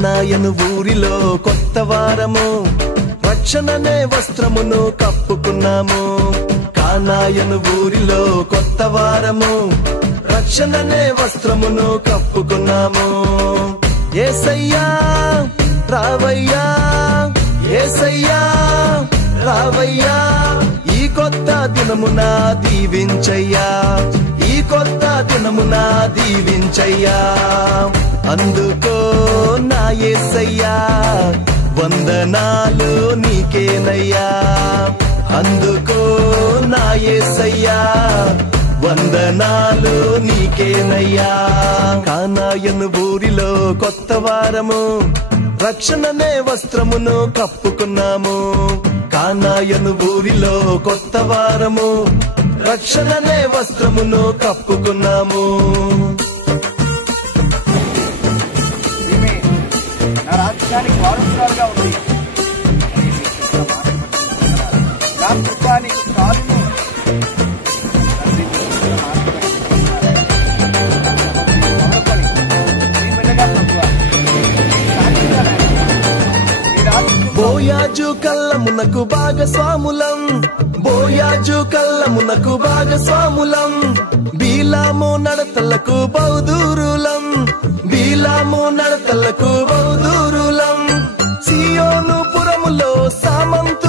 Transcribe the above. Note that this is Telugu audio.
కానాయను ఊరిలో కొత్త వారము, రక్షణనే వస్త్రమును కప్పుకున్నాము. కానాయను ఊరిలో కొత్త వారము, రక్షణనే వస్త్రమును కప్పుకున్నాము. యేసయ్యా రావయ్యా, యేసయ్యా రావయ్యా, ఈ కొత్త దినమున దీవించయ్యా, ఈ కొత్త దినమున దీవించయ్యా. అందుకో నా యేసయ్యా, వందనాలు నీకేనయ్యా. అందుకో నా యేసయ్యా, వందనాలు నీకేనయ్యా. కానాయను ఊరిలో కొత్త వారము, రక్షణనే వస్త్రమును కప్పుకున్నాము. కానాయను ఊరిలో కొత్త వారము, రక్షణనే వస్త్రమును కప్పుకున్నాము. నా రాజ్యానికి వారసురాలుగా ఉంది, నా కృపానికి కాలును బోయాజు కళ్ళమునకు భాగస్వాములం, బోయాజు కళ్ళమునకు భాగస్వాములం. బీలాము నడతలకు బౌదూరులం, బీలాము నడతలకు బౌదూరులం. సియోను పురములో సామంతు